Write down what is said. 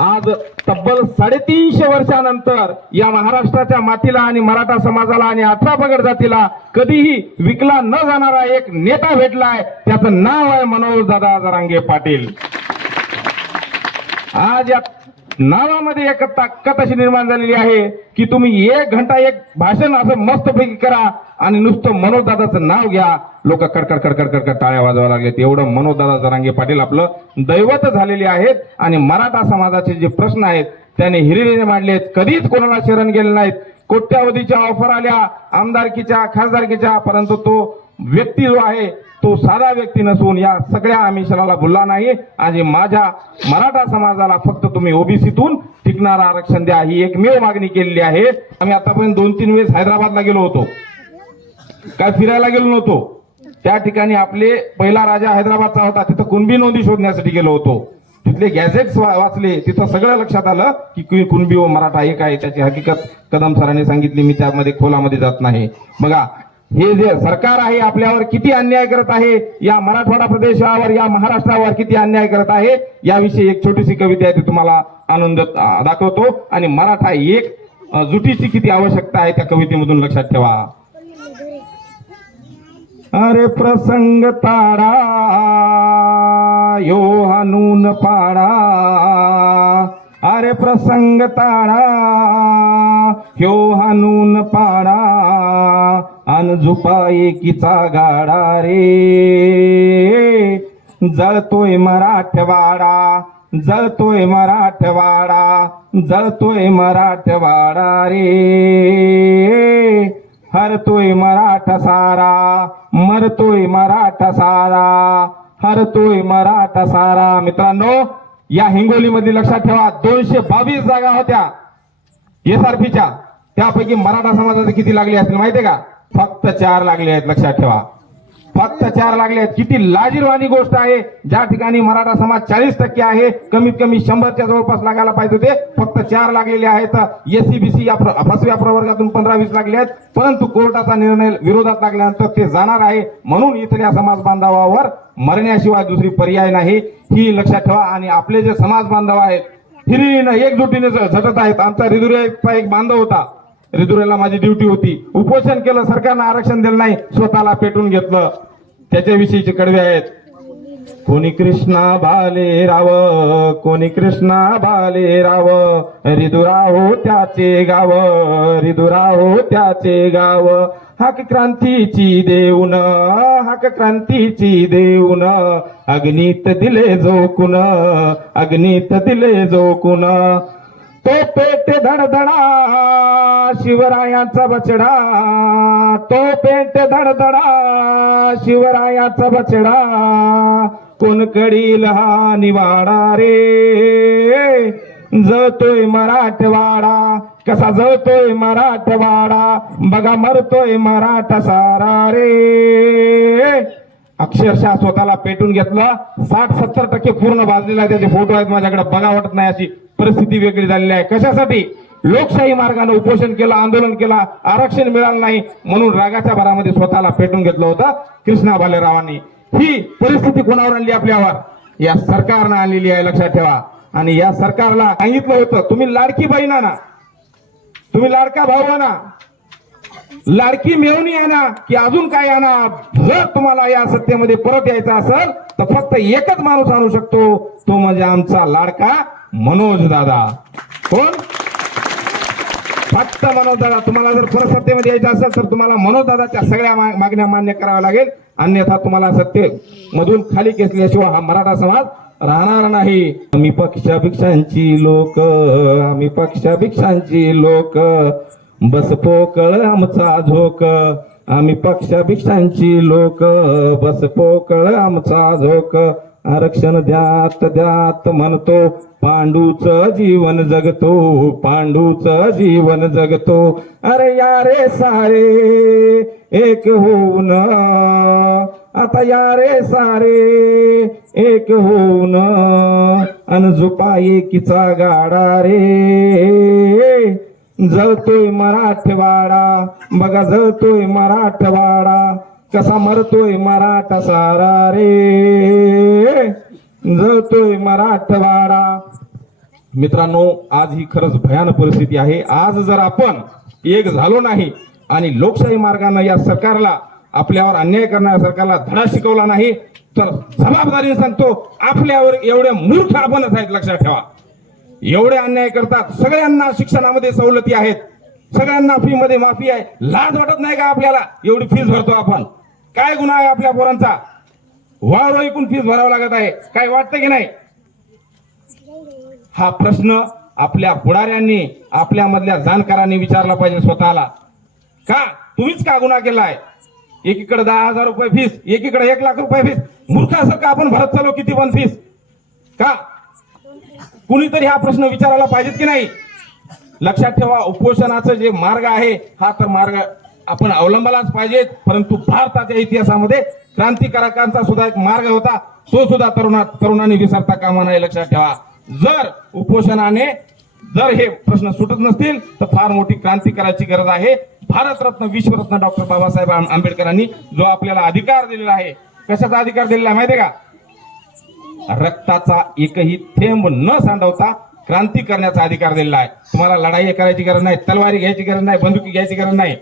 आज तब्बल साडेतीनशे वर्षानंतर या महाराष्ट्राच्या मातीला आणि मराठा समाजाला आणि अठरा पगड जातीला कधीही विकला न जाणारा एक नेता भेटलाय. त्याचं नाव आहे मनोज दादा जरांगे पाटील. आज या नावामध्ये एक ताकद अशी निर्माण झालेली आहे की तुम्ही एक घंटा एक भाषण असं मस्तपैकी करा आणि नुसतं मनोजदादाचं नाव घ्या. लोक कडकड कडकड कडकड टाळ्या वाजवा लागलेत. एवढं मनोजदादा जरांगे पाटील आपलं दैवत झालेले आहेत आणि मराठा समाजाचे जे प्रश्न आहेत त्याने हिरिरीने मांडले आहेत कधीच कोणाला शरण गेले नाहीत. कोट्यावधीच्या ऑफर आल्या. आमदारकीच्या खासदारकीच्या परंतु तो व्यक्ती जो आहे तो साधा व्यक्ती नसून या सगळ्या आमिषाला भुलला नाही. आणि माझ्या मराठा समाजाला फक्त तुम्ही ओबीसीतून टिकणारं आरक्षण द्या ही एकमेव मागणी केलेली आहे. आम्ही आतापर्यंत दोन तीन वेळेस हैदराबादला गेलो होतो. काय फिरायला गेलो नव्हतो. त्या ठिकाणी आपले पहिला राजा हैदराबादचा होता तिथं कुणबी नोंदी शोधण्यासाठी गेलो होतो. तिथले गॅझेट्स वाचले तिथं सगळं लक्षात आलं की कुणबी व मराठा एक आहे त्याची हकीकत कदम सरांनी सांगितली मी त्यामध्ये खोलामध्ये जात नाही. बघा हे जे सरकार आहे आपल्यावर किती अन्याय करत आहे या मराठवाडा प्रदेशावर या महाराष्ट्रावर किती अन्याय करत आहे याविषयी एक छोटीशी कविता आहे ती तुम्हाला आनंद दाखवतो. आणि मराठा एक जुटीची किती आवश्यकता आहे त्या कवितेमधून लक्षात ठेवा. अरे प्रसंग ताडा यो हानून पाडा. अरे प्रसंग ताडा यो हानून पाडा. अन झुपा एकीचा गाडा रे जळतोय मराठवाडा जळतोय मराठवाडा जळतोय मराठवाडा रे. हरतोय मराठा सारा मरतोय मराठा सारा हरतोय मराठा सारा. मित्रांनो या हिंगोलीमध्ये लक्षात ठेवा दोनशे बावीस जागा होत्या. एसआरपीच्या त्यापैकी मराठा समाजाचे किती लागले असतील माहितीये का? फक्त चार लागले आहेत लक्षात ठेवा. फक्त चार लागले आहेत. किती लाजीरवाणी गोष्ट आहे. ज्या ठिकाणी मराठा समाज चाळीस टक्के आहे कमीत कमी शंभरच्या जवळपास लागायला पाहिजे होते. फक्त चार लागलेले आहेत. एसीबीसी या फसव्या प्रवर्गातून पंधरा वीस लागले आहेत. परंतु कोर्टाचा निर्णय विरोधात लागल्यानंतर ते जाणार आहे. म्हणून इथल्या समाज बांधवावर मरण्याशिवाय दुसरी पर्याय नाही. ही लक्षात ठेवा. आणि आपले जे समाज बांधव आहेत हिरिरीनं एकजुटीने झटत आहेत. आमचा रिदुरेचा एक बांधव होता. रिदुरेला माझी ड्युटी होती. उपोषण केलं सरकारनं आरक्षण दिलं नाही स्वतःला पेटून घेतलं. त्याच्याविषयीचे कडवे आहेत. कोणी कृष्णा भाले राव कोणी कृष्णा भाले राव. रिदुराहो त्याचे गाव रिदुराहो त्याचे गाव. हाक क्रांतीची देऊन हाक क्रांतीची देऊन. अग्नीत दिले जोकुन अग्नीत दिले जोकुन. तो पेट धडधडा शिवरायाचा बचडा तो पेट धडधडा शिवरायाचा बचडा कोणकडी निवाडा रे? जळतोय मराठवाडा. कसा जळतोय मराठवाडा? बघा मरतोय मराठा सारा रे. अक्षरशः स्वतःला पेटून घेतलं. साठ सत्तर टक्के पूर्ण भाजलेला आहे त्याचे फोटो आहेत माझ्याकडे. बघा वाटत नाही अशी. परिस्थिती वेगळी झालेली आहे. कशासाठी? लोकशाही मार्गाने उपोषण केलं आंदोलन केलं आरक्षण मिळालं नाही म्हणून रागाच्या भरामध्ये स्वतःला पेटून घेतलं होतं कृष्णा भालेरावांनी. ही परिस्थिती कोणावर आणली आपल्यावर? या सरकारनं आणलेली आहे लक्षात ठेवा. आणि या सरकारला सांगितलं होतं तुम्ही लाडकी बहीण आणा तुम्ही लाडका भाऊ आणा लाडकी मिळवणी आणा की अजून काय आणा जर तुम्हाला या सत्तेमध्ये परत यायचं असेल तर फक्त एकच माणूस आणू शकतो. तो म्हणजे आमचा लाडका मनोज दादा. कोण? फक्त मनोज दादा. तुम्हाला जर पुन्हा सत्तेमध्ये यायचं असेल तर तुम्हाला मनोज दादाच्या सगळ्या मा- मागण्या मान्य कराव्या लागेल. अन्यथा तुम्हाला सत्ते मधून खाली केसल्याशिवाय हा मराठा समाज राहणार नाही. आम्ही पक्षाभिक्षांची लोक आम्ही पक्षाभिक्षांची लोक. बस पोकळ आमचा झोक. आम्ही पक्षाभिक्षांची लोक. बस पोकळ आमचा झोक. आरक्षण द्यात द्यात म्हणतो पांडूच जीवन जगतो पांडूच जीवन जगतो. अरे या रे सारे एक होऊन. आता या रे सारे एक होऊन. अनझुपा एकीचा गाडा रे. जळतोय मराठवाडा बघा जळतोय मराठवाडा. कसा मरतोय मराठा सारा रे? जळतोय मराठवाडा मित्रांनो आज ही खरंच भयानक परिस्थिती आहे. आज जर आपण एक झालो नाही आणि लोकशाही मार्गानं या सरकारला आपल्यावर अन्याय करणाऱ्या सरकारला धडा शिकवला नाही तर जबाबदारीने सांगतो आपल्यावर एवढे मूर्ख आपणच आहेत लक्षात ठेवा. एवढे अन्याय करतात सगळ्यांना शिक्षणामध्ये सवलती आहेत. सगळ्यांना फी मध्ये माफी आहे. लाज वाटत नाही का आपल्याला? एवढी फीस भरतो आपण. काय गुन्हा आहे आपल्या पोरांचा? वावर ऐकून फीस भरावं लागत आहे. काय वाटतं की नाही? हा प्रश्न आपल्या पुढाऱ्यांनी आपल्या मधल्या जाणकारांनी विचारला पाहिजे स्वतःला. का? तुम्हीच का गुन्हा केलाय? एकीकडे दहा हजार रुपये फीस एकीकडे एक लाख रुपये फीस मूर्खासारखं आपण भरत चालू किती पण फीस का? कुणीतरी हा प्रश्न विचारायला पाहिजेत की नाही? लक्षात ठेवा उपोषणाचं जे मार्ग आहे हा तर मार्ग आपण अवलंबालाच पाहिजेत परंतु भारताच्या इतिहासामध्ये क्रांतिकारकांचा सुद्धा एक मार्ग होता. तो सुद्धा तरुणा तरुणांनी विसरता कामा नाही लक्षात ठेवा. जर उपोषणाने जर हे प्रश्न सुटत नसतील तर फार मोठी क्रांती करायची गरज आहे. भारतरत्न विश्वरत्न डॉक्टर बाबासाहेब आंबेडकरांनी जो आपल्याला अधिकार दिलेला आहे कशाचा अधिकार दिलेला आहे माहितीये का? रक्ताचा एकही थेंब न सांडवता क्रांती करण्याचा अधिकार दिलेला आहे. तुम्हाला लढाई करायची गरज नाही तलवारी घ्यायची गरज नाही बंदुकी घ्यायची गरज नाही.